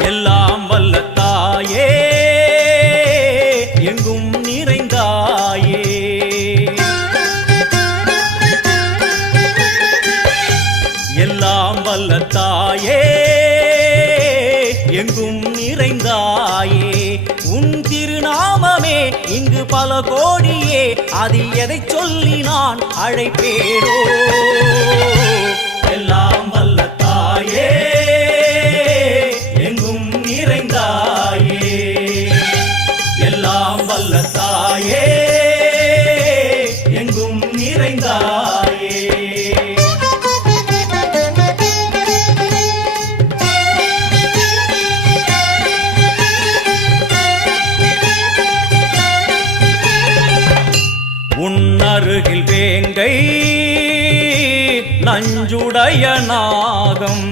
எல்லாம் வல்ல தாயே எங்கும் நிறைந்தாயே எல்லாம் வல்ல தாயே எங்கும் நிறைந்தாயே உன் திருநாமமே இங்கு பல கோடியே அதில் எதை சொல்லி நான் அழைப்பேனோ எல்லாம் வல்ல தாயே எங்கும் நிறைந்தாயே எல்லாம் வல்ல தாயே எங்கும் நிறைந்தாயே உன்னருகில் வேங்கை நஞ்சுடைய நாகம்